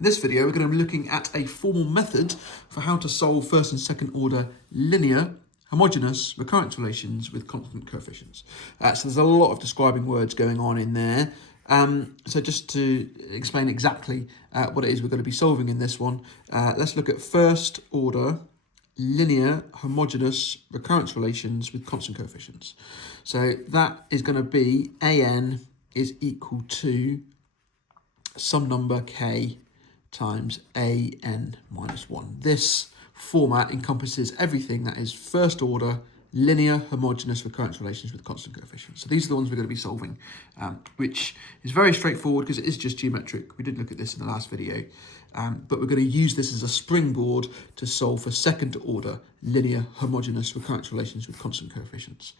In this video, we're going to be looking at a formal method for how to solve first and second order linear, homogeneous recurrence relations with constant coefficients. So there's a lot of describing words going on in there. So just to explain exactly what it is we're going to be solving in this one, let's look at first order linear homogeneous recurrence relations with constant coefficients. So that is going to be AN is equal to some number K times AN minus 1. This format encompasses everything that is first order linear homogeneous recurrence relations with constant coefficients. So these are the ones we're going to be solving, which is very straightforward because it is just geometric. We did look at this in the last video, but we're going to use this as a springboard to solve for second order linear homogeneous recurrence relations with constant coefficients.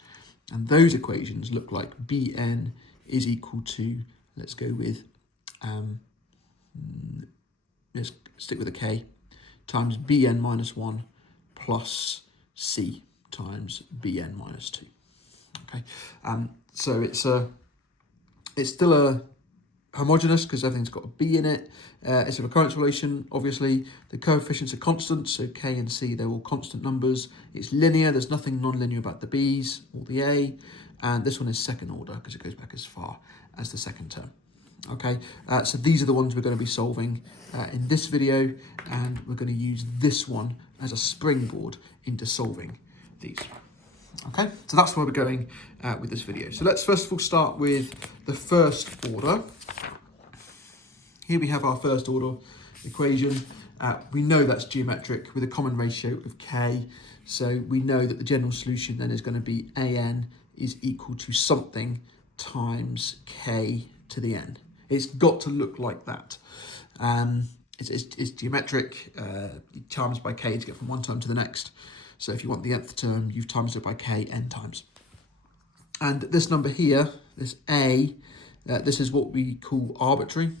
And those equations look like Bn is equal to, let's go with, let's stick with a K, times Bn minus 1 plus C times Bn minus 2. Okay, so it's still a homogeneous because everything's got a B in it. It's a recurrence relation, obviously. The coefficients are constant, so K and C, they're all constant numbers. It's linear, there's nothing non-linear about the B's or the A. And this one is second order because it goes back as far as the second term. Okay, so these are the ones we're going to be solving in this video, and we're going to use this one as a springboard into solving these. Okay, so that's where we're going with this video. So let's first of all start with the first order. Here we have our first order equation. We know that's geometric with a common ratio of K. So we know that the general solution then is going to be AN is equal to something times K to the N. It's got to look like that. It's geometric. You times by K to get from one term to the next. So if you want the nth term, you've times it by K n times. And this number here, this A, this is what we call arbitrary.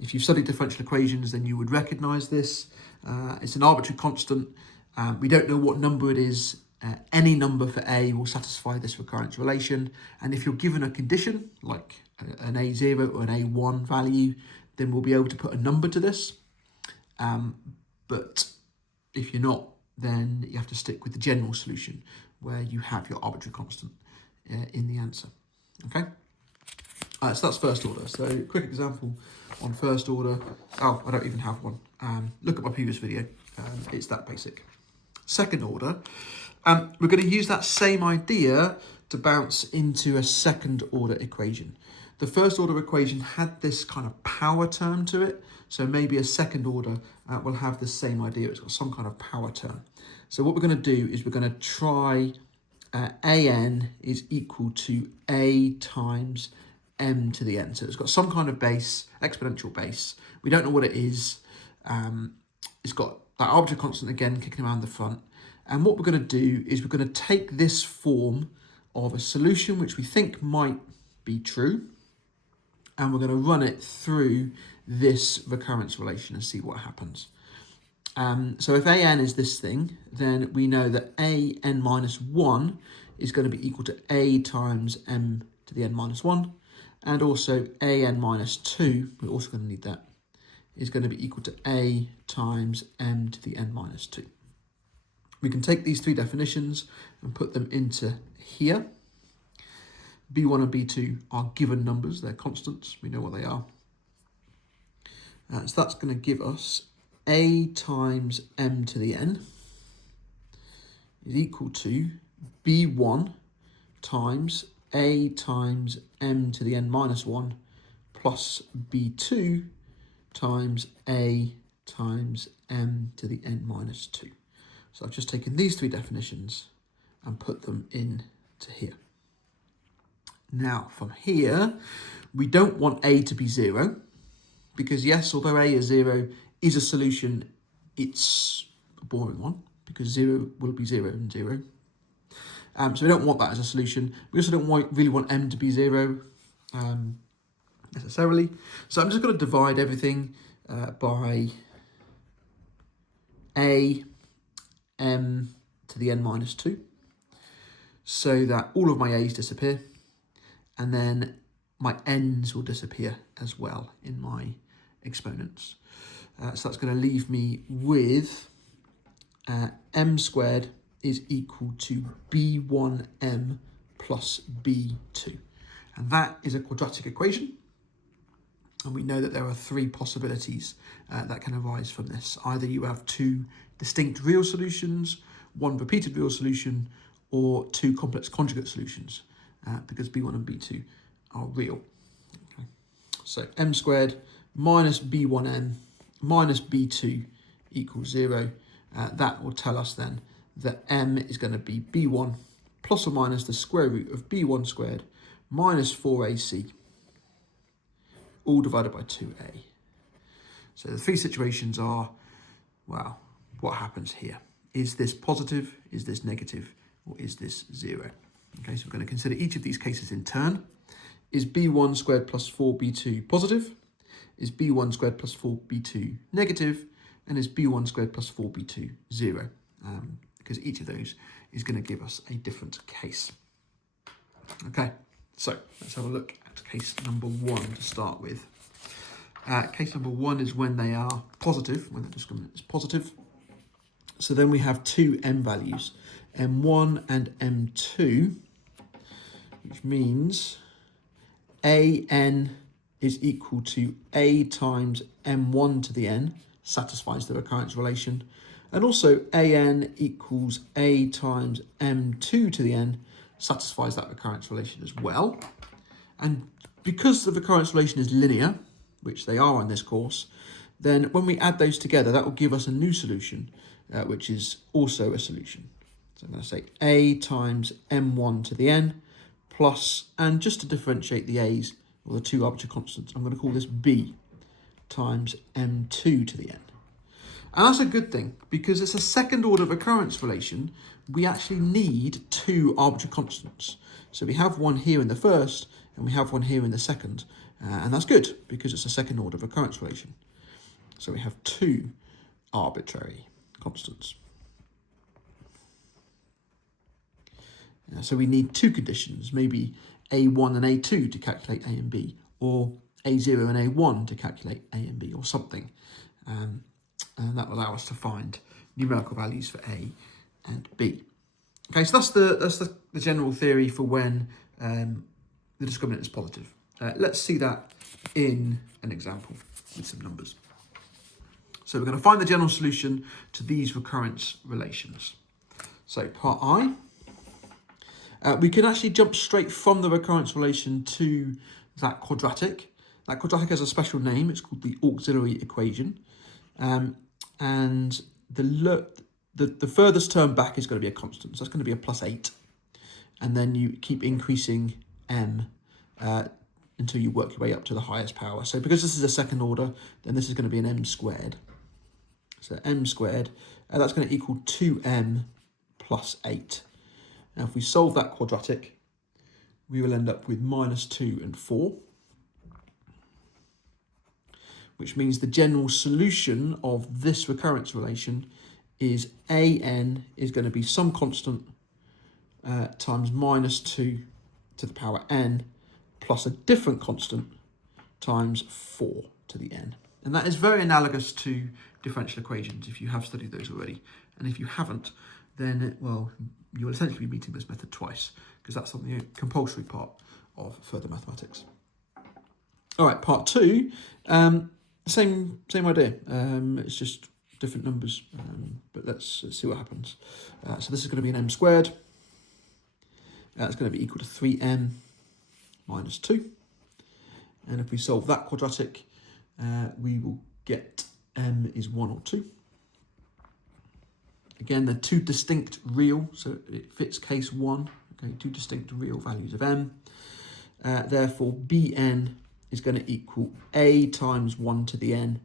If you've studied differential equations, then you would recognize this. It's an arbitrary constant. We don't know what number it is. Any number for A will satisfy this recurrence relation. And if you're given a condition, like an A0 or an A1 value, then we'll be able to put a number to this. But if you're not, then you have to stick with the general solution where you have your arbitrary constant in the answer. Okay? So that's first order. So quick example on first order. Oh, I don't even have one. Look at my previous video. It's that basic. Second order. We're going to use that same idea to bounce into a second order equation. The first order equation had this kind of power term to it. So maybe a second order will have the same idea. It's got some kind of power term. So what we're going to do is we're going to try AN is equal to A times M to the N. So it's got some kind of base, exponential base. We don't know what it is. It's got that arbitrary constant again kicking around the front. And what we're going to do is we're going to take this form of a solution which we think might be true, and we're going to run it through this recurrence relation and see what happens. So if AN is this thing, then we know that AN minus 1 is going to be equal to A times M to the N minus 1, and also AN minus 2, we're also going to need that, is going to be equal to A times M to the N minus 2. We can take these three definitions and put them into here. B1 and B2 are given numbers, they're constants, we know what they are. So that's going to give us A times M to the N is equal to B1 times A times M to the N minus 1 plus B2 times A times M to the N minus 2. So I've just taken these three definitions and put them into here. Now, from here, we don't want A to be 0, because yes, although A is 0 is a solution, it's a boring one, because 0 will be 0 and 0. So we don't want that as a solution. We also don't really want M to be 0 necessarily. So I'm just going to divide everything by A M to the N minus 2, so that all of my A's disappear, and then my N's will disappear as well in my exponents. So that's going to leave me with m squared is equal to b1m plus b2. And that is a quadratic equation. And we know that there are three possibilities that can arise from this. Either you have two distinct real solutions, one repeated real solution, or two complex conjugate solutions, because b1 and b2 are real. Okay. So m squared minus b1m minus b2 equals 0. That will tell us then that m is going to be b1 plus or minus the square root of b1 squared minus 4ac, all divided by 2a. So the three situations are, well, what happens here? Is this positive, is this negative, or is this 0? Okay, so we're going to consider each of these cases in turn. Is b1 squared plus 4b2 positive? Is b1 squared plus 4b2 negative? And is b1 squared plus 4b2 0? Because each of those is going to give us a different case. Okay, so let's have a look at case number 1 to start with. Case number 1 is when they are positive, when the discriminant is positive. So then we have two m values, m1 and m2, which means an is equal to a times m1 to the n, satisfies the recurrence relation, and also an equals a times m2 to the n, satisfies that recurrence relation as well. And because the recurrence relation is linear, which they are on this course, then when we add those together, that will give us a new solution, which is also a solution. So I'm going to say a times m1 to the n plus, and just to differentiate the a's, or the two arbitrary constants, I'm going to call this b times m2 to the n. And that's a good thing, because it's a second order recurrence relation. We actually need two arbitrary constants. So we have one here in the first, and we have one here in the second. And that's good, because it's a second order recurrence relation. So we have two arbitrary constants. So we need two conditions, maybe A1 and A2 to calculate A and B, or A0 and A1 to calculate A and B, or something. And that will allow us to find numerical values for A and B. Okay, so that's the general theory for when the discriminant is positive. Let's see that in an example with some numbers. So we're going to find the general solution to these recurrence relations. So part I, we can actually jump straight from the recurrence relation to that quadratic. That quadratic has a special name. It's called the auxiliary equation. And the furthest term back is going to be a constant. So that's going to be a +8. And then you keep increasing m until you work your way up to the highest power. So because this is a second order, then this is going to be an m squared. So m squared, that's going to equal 2m plus 8. Now if we solve that quadratic, we will end up with -2 and 4. Which means the general solution of this recurrence relation is an is going to be some constant times -2 to the power n plus a different constant times 4 to the n. And that is very analogous to differential equations if you have studied those already. And if you haven't, then, well, you will essentially be meeting this method twice, because that's on the compulsory part of further mathematics. All right, part 2, same idea. It's just different numbers, but let's see what happens. So this is going to be an m squared. It's going to be equal to 3m minus 2. And if we solve that quadratic, we will get m is 1 or 2. Again, they're two distinct real, so it fits case 1. Okay, two distinct real values of m. Therefore, bn is going to equal a times 1 to the n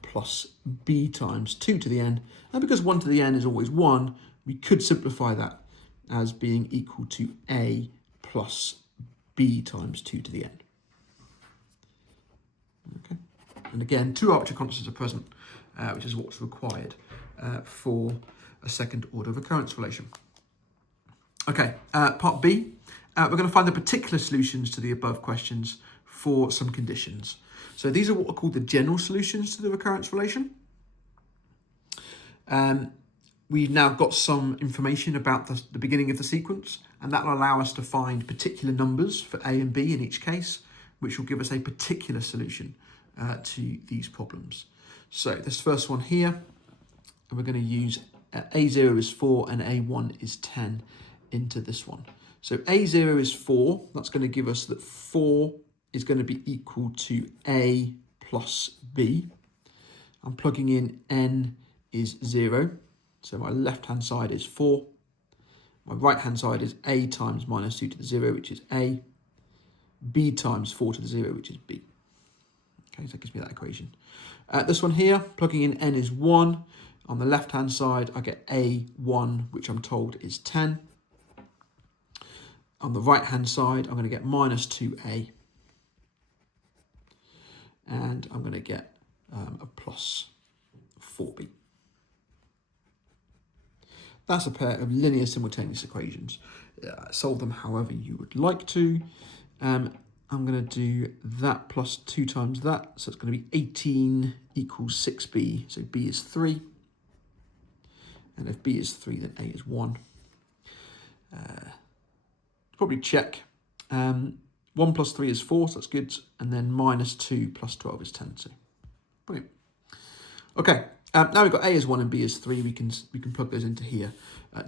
plus b times 2 to the n. And because 1 to the n is always 1, we could simplify that as being equal to a plus b times 2 to the n. Okay. And again, two arbitrary constants are present, which is what's required for a second order recurrence relation. Okay, part B, we're going to find the particular solutions to the above questions for some conditions. So these are what are called the general solutions to the recurrence relation. We've now got some information about the beginning of the sequence, and that will allow us to find particular numbers for A and B in each case, which will give us a particular solution to these problems. So this first one here, we're going to use A0 is 4 and A1 is 10 into this one. So A0 is 4, that's going to give us that 4 is going to be equal to A plus B. I'm plugging in N is 0. So my left-hand side is 4. My right-hand side is A times minus 2 to the 0, which is A. B times 4 to the 0, which is B. Okay, so that gives me that equation. This one here, plugging in N is 1. On the left-hand side, I get A1, which I'm told is 10. On the right-hand side, I'm going to get minus 2A. And I'm going to get a plus 4B. That's a pair of linear simultaneous equations. Solve them however you would like to. I'm going to do that plus 2 times that. So it's going to be 18 equals 6B. So B is 3. And if B is 3, then A is 1. Probably check. 1 plus 3 is 4, so that's good. And then minus 2 plus 12 is 10. So brilliant. Okay. Now we've got A is 1 and B is 3. We can plug those into here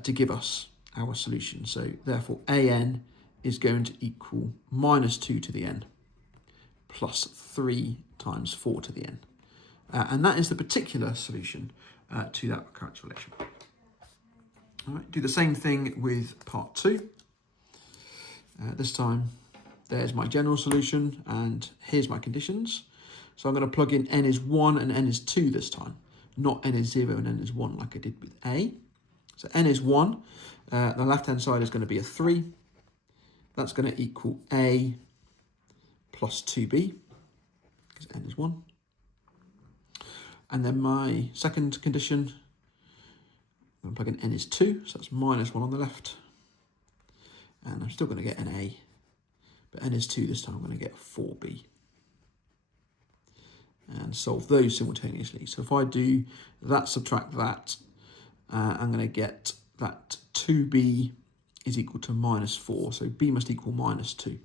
to give us our solution. So therefore, AN is going to equal minus 2 to the n plus 3 times 4 to the n. And that is the particular solution to that recurrence relation. All right, do the same thing with part 2. This time, there's my general solution, and here's my conditions. So I'm going to plug in n is 1 and n is 2 this time. Not n is 0 and n is 1 like I did with A. So n is 1. The left-hand side is going to be a 3. That's going to equal A plus 2B, because n is 1. And then my second condition, I'm going to plug in n is 2, so that's minus 1 on the left. And I'm still going to get an A, but n is 2 this time, I'm going to get 4B. And solve those simultaneously. So if I do that, subtract that, I'm going to get that 2B is equal to minus 4. So B must equal minus 2.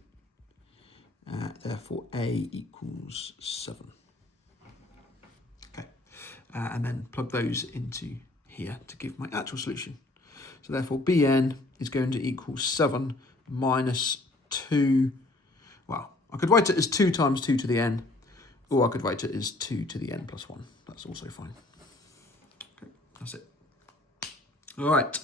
Therefore, A equals 7. Okay. And then plug those into here to give my actual solution. So therefore, Bn is going to equal 7 minus 2. Well, I could write it as 2 times 2 to the n. Or I could write it as 2 to the n plus 1. That's also fine. Okay, that's it. All right,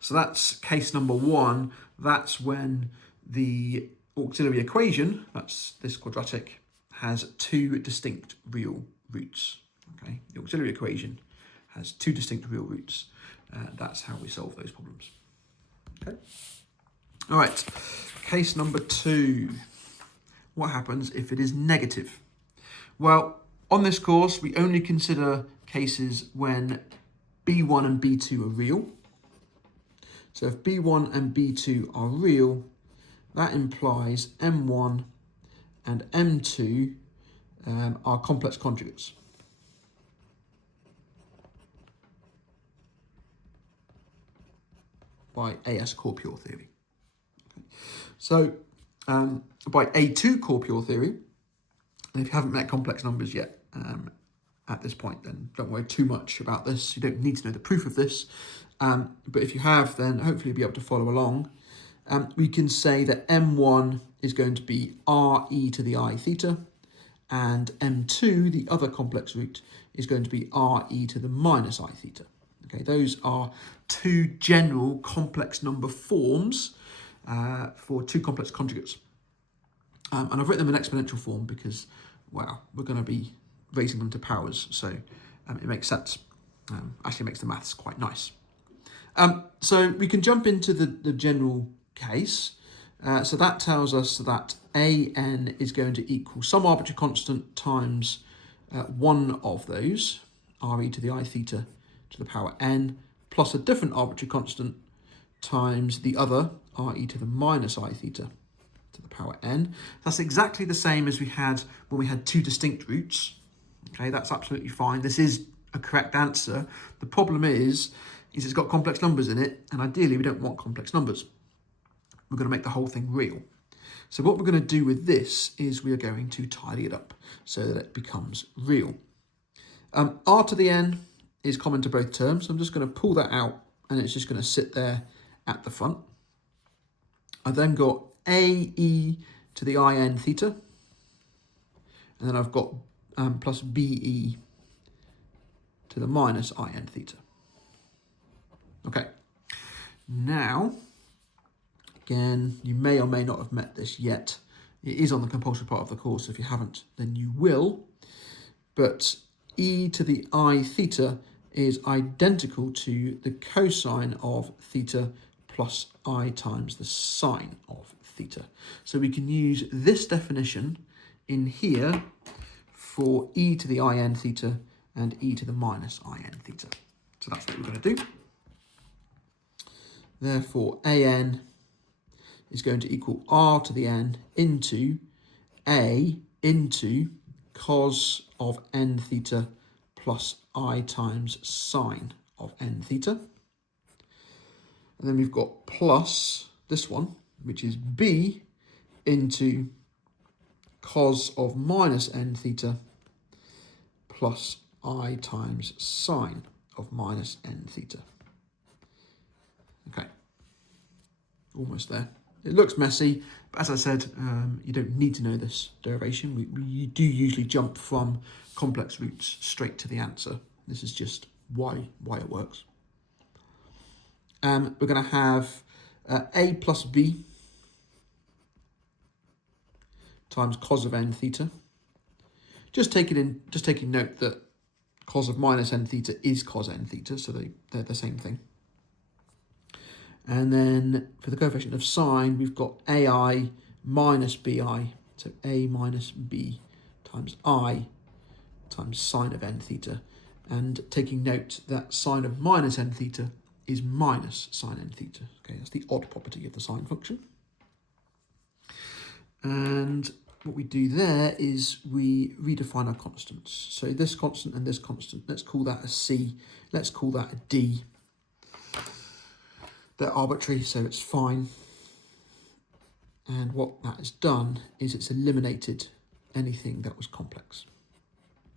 so that's case number 1. That's when the auxiliary equation, that's this quadratic, has 2 distinct real roots. Okay, the auxiliary equation has 2 distinct real roots. That's how we solve those problems. Okay. All right, case number 2. What happens if it is negative? Well, on this course, we only consider cases when B1 and B2 are real. So if B1 and B2 are real, that implies M1 and M2 are complex conjugates. By AS core pure theory. Okay. So by A2 core pure theory, and if you haven't met complex numbers yet at this point, then don't worry too much about this. You don't need to know the proof of this. But if you have, then hopefully you'll be able to follow along. We can say that M1 is going to be RE to the I theta, and M2, the other complex root, is going to be RE to the minus I theta. Okay, those are 2 general complex number forms for 2 complex conjugates. And I've written them in exponential form because, well, we're going to be raising them to powers, so it makes sense. Actually makes the maths quite nice. So we can jump into the general case. So that tells us that AN is going to equal some arbitrary constant times one of those, RE to the I theta to the power n, plus a different arbitrary constant times the other, RE to the minus I theta to to the power n. That's exactly the same as we had when we had two distinct roots. Okay, that's absolutely fine. This is a correct answer. The problem is it's got complex numbers in it, and ideally we don't want complex numbers. We're going to make the whole thing real. So what we're going to do with this is we are going to tidy it up so that it becomes real. R to the n is common to both terms. So I'm just going to pull that out, and it's just going to sit there at the front. I then got AE to the IN theta, and then I've got plus BE to the minus IN theta. Okay, now, again, you may or may not have met this yet. It is on the compulsory part of the course. If you haven't, then you will. But E to the I theta is identical to the cosine of theta plus I times the sine of theta. So we can use this definition in here for E to the IN theta and E to the minus IN theta. So that's what we're going to do. Therefore, AN is going to equal R to the n into A into cos of n theta plus I times sine of n theta. And then we've got plus this one, which is B into cos of minus n theta plus I times sine of minus n theta. Okay, almost there. It looks messy, but as I said, you don't need to know this derivation. We do usually jump from complex roots straight to the answer. This is just why it works. We're going to have A plus B times cos of n theta. Just taking note that cos of minus n theta is cos n theta, so they're the same thing. And then for the coefficient of sine, we've got AI minus BI, so A minus B times I times sine of n theta. And taking note that sine of minus n theta is minus sine n theta. Okay, that's the odd property of the sine function. And what we do there is we redefine our constants. So this constant and this constant, let's call that a C, let's call that a D. They're arbitrary, so it's fine. And what that has done is it's eliminated anything that was complex.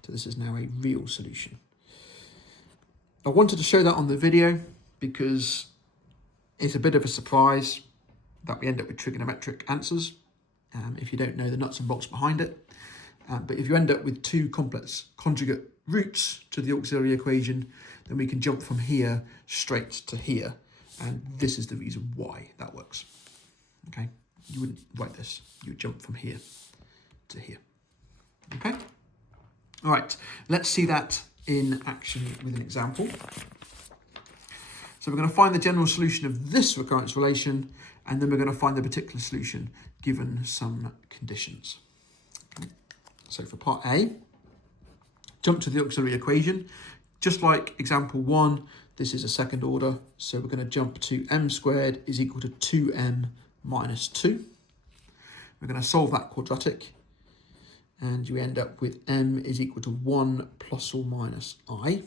So this is now a real solution. I wanted to show that on the video because it's a bit of a surprise that we end up with trigonometric answers if you don't know the nuts and bolts behind it. But if you end up with two complex conjugate roots to the auxiliary equation, then we can jump from here straight to here. And this is the reason why that works. Okay, you wouldn't write this. You would jump from here to here. Okay. All right, let's see that in action with an example. So we're going to find the general solution of this recurrence relation, and then we're going to find the particular solution given some conditions. Okay. So for part A, jump to the auxiliary equation. Just like example 1, this is a second order, so we're going to jump to m squared is equal to 2m minus 2. We're going to solve that quadratic, and you end up with m is equal to 1 plus or minus I.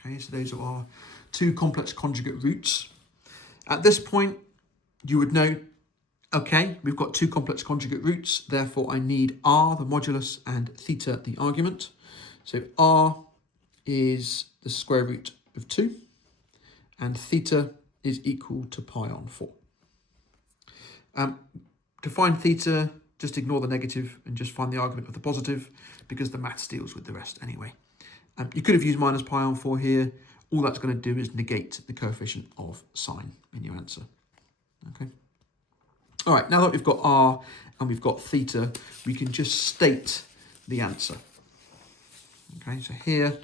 Okay, so those are our two complex conjugate roots. At this point, you would know, okay, we've got two complex conjugate roots, therefore I need r, the modulus, and theta, the argument. So r is the square root of 2, and theta is equal to pi on 4. To find theta, just ignore the negative and just find the argument of the positive, because the maths deals with the rest anyway. You could have used minus pi on 4 here. All that's going to do is negate the coefficient of sine in your answer. Okay. All right, now that we've got r and we've got theta, we can just state the answer. Okay, so here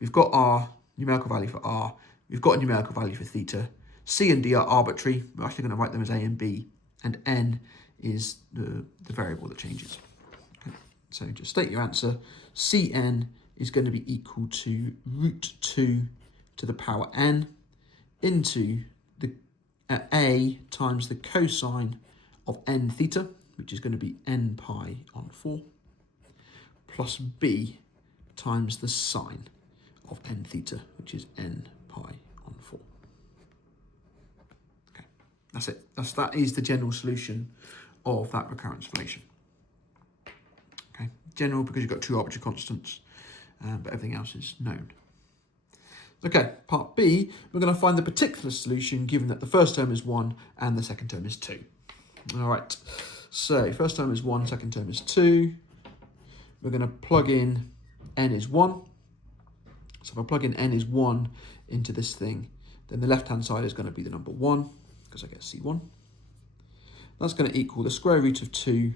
we've got r, numerical value for r, we've got a numerical value for theta. C and D are arbitrary. We're actually going to write them as A and B, and n is the variable that changes. Okay. So just state your answer. Cn is going to be equal to root 2 to the power n into the A times the cosine of n theta. which is going to be n pi on 4, plus b times the sine of n theta, which is n pi on 4. Okay, that's it. That is the general solution of that recurrence relation. Okay, general because you've got two arbitrary constants, but everything else is known. Okay, part B, we're going to find the particular solution given that the first term is 1 and the second term is 2. All right, so first term is 1, second term is 2. We're going to plug in n is 1. So if I plug in n is 1 into this thing, then the left-hand side is going to be the number 1, because I get C1. That's going to equal the square root of 2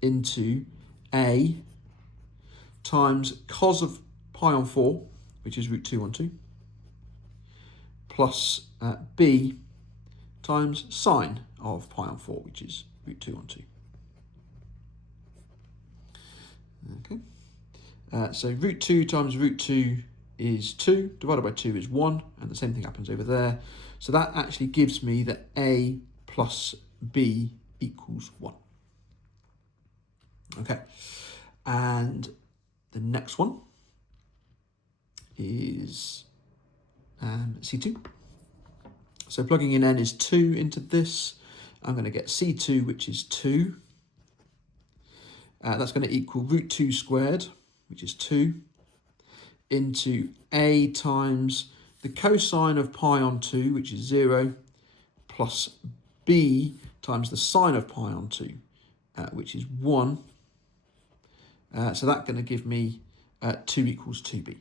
into a times cos of pi on 4, which is root 2 on 2, plus b times sine of pi on 4, which is root 2 on 2. Okay, so root 2 times root 2 is 2, divided by 2 is 1, and the same thing happens over there. So that actually gives me that a plus b equals 1. Okay, and the next one is C2. So plugging in n is 2 into this, I'm going to get C2, which is 2. That's going to equal root 2 squared, which is 2, into a times the cosine of pi on 2, which is 0, plus b times the sine of pi on 2, which is 1. So that's going to give me 2 equals 2b.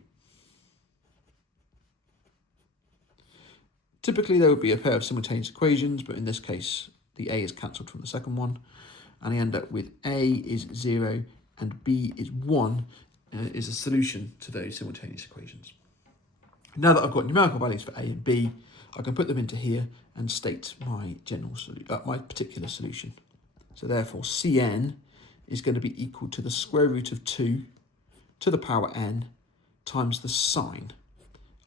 Typically, there would be a pair of simultaneous equations, but in this case, the a is cancelled from the second one, and I end up with a is 0 and b is 1 is a solution to those simultaneous equations. Now that I've got numerical values for a and b, I can put them into here and state my my particular solution. So therefore, Cn is going to be equal to the square root of 2 to the power n times the sine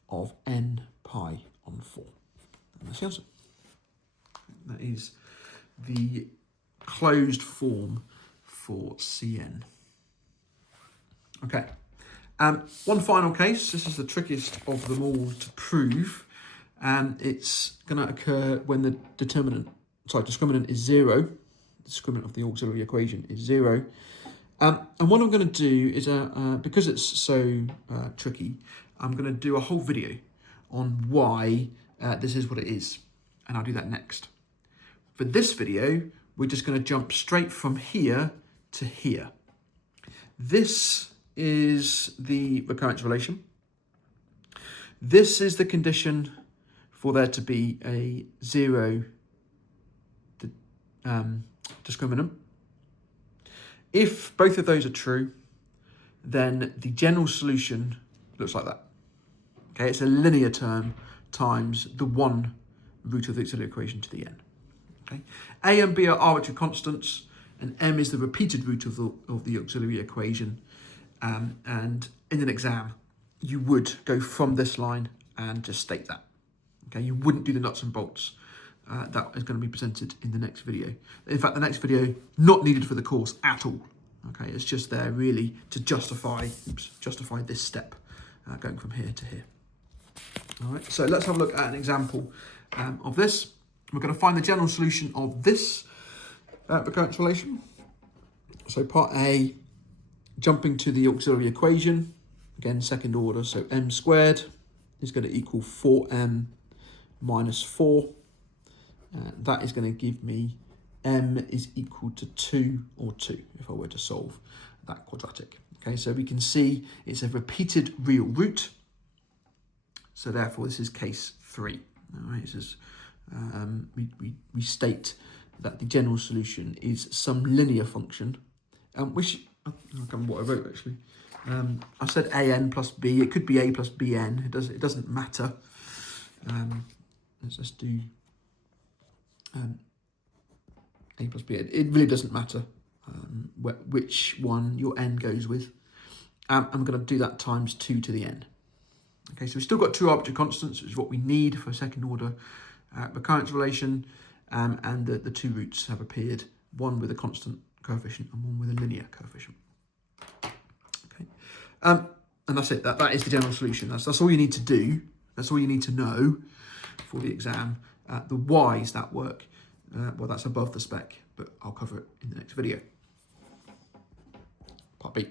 of n pi on 4. And that's the answer. That is the closed form for Cn. Okay, one final case. This is the trickiest of them all to prove. It's going to occur when the discriminant is 0. The discriminant of the auxiliary equation is 0. And what I'm going to do is, because it's so tricky, I'm going to do a whole video on why this is what it is. And I'll do that next. For this video, we're just going to jump straight from here to here. This is the recurrence relation. This is the condition for there to be a 0 discriminant. If both of those are true, then the general solution looks like that. Okay, it's a linear term times the 1 root of the auxiliary equation to the n. Okay, a and b are arbitrary constants, and m is the repeated root of the auxiliary equation. And in an exam, you would go from this line and just state that. Okay, you wouldn't do the nuts and bolts. That is going to be presented in the next video. In fact, the next video, not needed for the course at all. Okay, it's just there really to justify this step, going from here to here. All right, so let's have a look at an example of this. We're going to find the general solution of this recurrence relation. So part A, jumping to the auxiliary equation, again, second order, so m squared is going to equal 4m minus 4. That is going to give me m is equal to 2 or 2 if I were to solve that quadratic. Okay, so we can see it's a repeated real root. So therefore, this is case 3. All right, this is, we state that the general solution is some linear function, which I can't remember what I wrote actually. I said an plus b. It could be a plus bn. It doesn't matter. Let's just do a plus b. It really doesn't matter which one your n goes with. I'm going to do that times 2 to the n. Okay, so we've still got two arbitrary constants, which is what we need for a second order recurrence relation, and the two roots have appeared one with a constant coefficient and one with a linear coefficient. Okay, and that's it. That is the general solution. That's all you need to do. That's all you need to know for the exam. The whys that work, well, that's above the spec, but I'll cover it in the next video. Part B.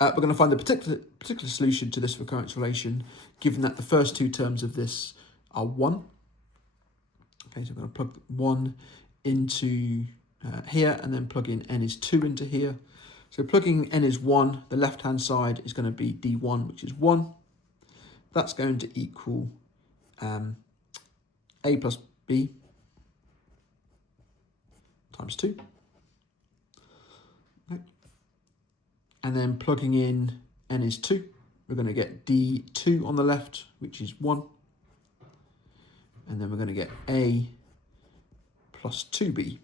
We're going to find the particular solution to this recurrence relation, given that the first two terms of this are 1. Okay, so we're going to plug 1 into here, and then plug in n is 2 into here. So plugging n is 1, the left-hand side is going to be d1, which is 1. That's going to equal a plus b times 2. Okay. And then plugging in n is 2, we're going to get d2 on the left, which is 1. And then we're going to get a plus 2b.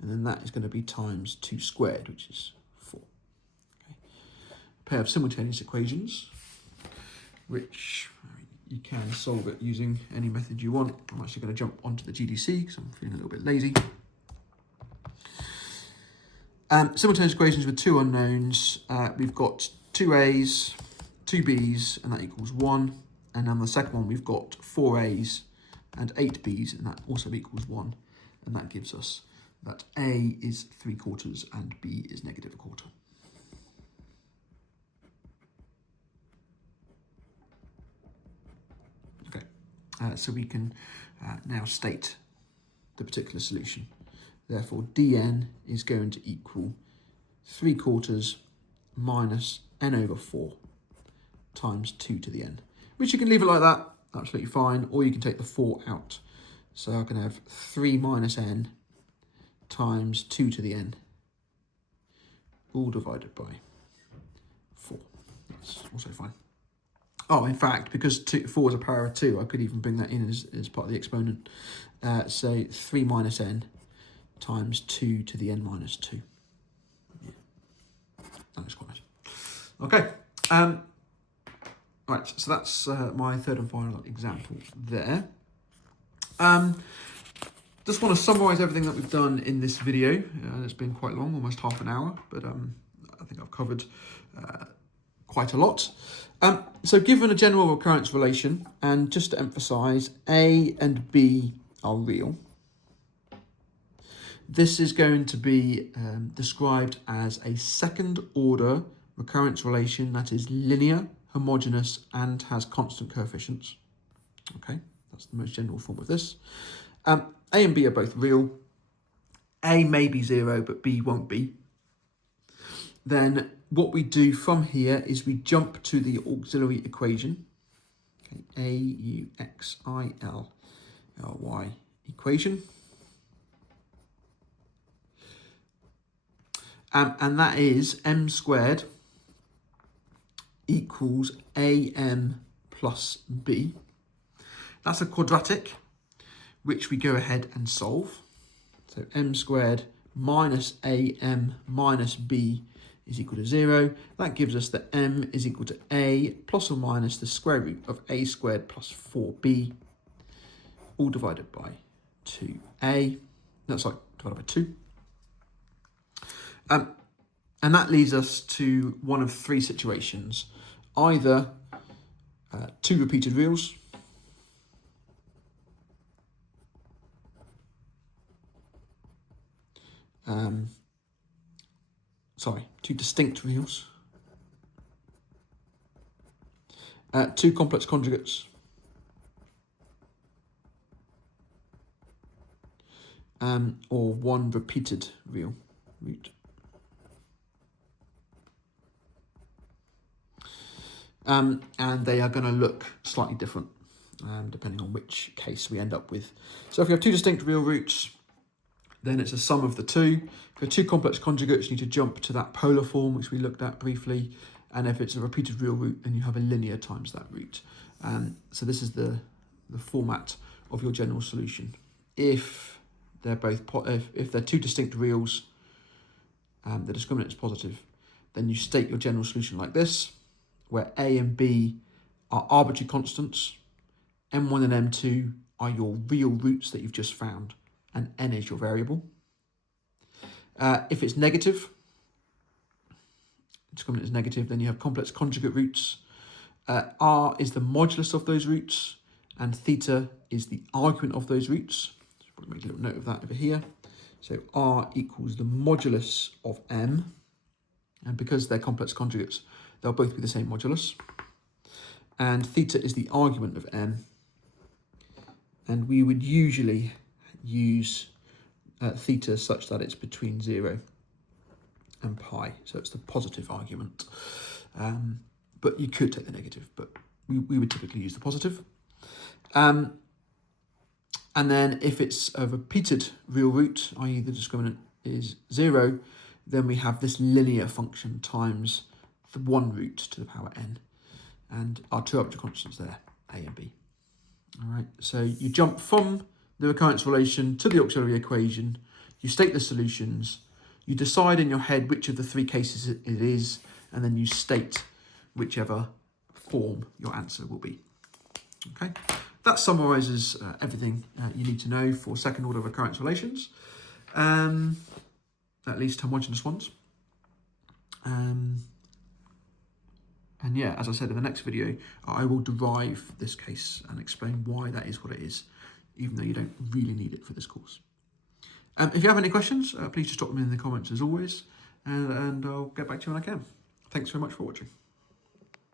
And then that is going to be times 2 squared, which is 4. Okay. A pair of simultaneous equations, which you can solve it using any method you want. I'm actually going to jump onto the GDC because I'm feeling a little bit lazy. Simultaneous equations with two unknowns. We've got 2a's, 2b's, and that equals 1. And on the second one, we've got 4a's and 8b's, and that also equals 1. And that gives us that a is 3/4 and b is -1/4. Okay, so we can now state the particular solution. Therefore, dn is going to equal 3/4 minus n over 4 times 2 to the n, which you can leave it like that, absolutely fine, or you can take the 4 out. So I can have 3 minus n times 2 to the n, all divided by 4. That's also fine. Oh, in fact, because 4 is a power of 2, I could even bring that in as part of the exponent. So 3 minus n times 2 to the n minus 2. Yeah. That's quite nice. Okay. Right, so that's my third and final example there. Just want to summarise everything that we've done in this video. It's been quite long, almost half an hour, but I think I've covered quite a lot. So given a general recurrence relation, and just to emphasise, A and B are real, this is going to be described as a second order recurrence relation that is linear, homogeneous, and has constant coefficients. Okay, that's the most general form of this. A and B are both real. A may be 0, but B won't be. Then what we do from here is we jump to the auxiliary equation. Okay, AUXILLY equation. And that is m squared equals AM plus B. That's a quadratic, which we go ahead and solve. So m squared minus AM minus B is equal to 0. That gives us that m is equal to a plus or minus the square root of a squared plus 4b, all divided by 2a. That's like divided by 2. And that leads us to one of 3 situations. Either 2 repeated reals, sorry, 2 distinct reals, 2 complex conjugates, or 1 repeated real root. And they are going to look slightly different depending on which case we end up with. So if we have 2 distinct real roots, then it's a sum of the 2. If we have 2 complex conjugates, you need to jump to that polar form, which we looked at briefly. And if it's a repeated real root, then you have a linear times that root. So this is the format of your general solution. If they're both if they're 2 distinct reals, the discriminant is positive, then you state your general solution like this, where A and B are arbitrary constants, M1 and M2 are your real roots that you've just found, and N is your variable. If it's negative, discriminant is negative, then you have complex conjugate roots. R is the modulus of those roots, and theta is the argument of those roots. So probably make a little note of that over here. So R equals the modulus of M, and because they're complex conjugates, they'll both be the same modulus. And theta is the argument of M, and we would usually use theta such that it's between 0 and pi, so it's the positive argument. But you could take the negative, but we would typically use the positive. And then if it's a repeated real root, i.e. the discriminant is 0, then we have this linear function times the one root to the power n. And our two arbitrary constants there, a and b. All right, so you jump from the recurrence relation to the auxiliary equation, you state the solutions, you decide in your head which of the three cases it is, and then you state whichever form your answer will be. Okay, that summarises everything you need to know for second order recurrence relations, at least homogeneous ones. And yeah, as I said in the next video, I will derive this case and explain why that is what it is, even though you don't really need it for this course. If you have any questions, please just drop them in the comments as always, and I'll get back to you when I can. Thanks very much for watching.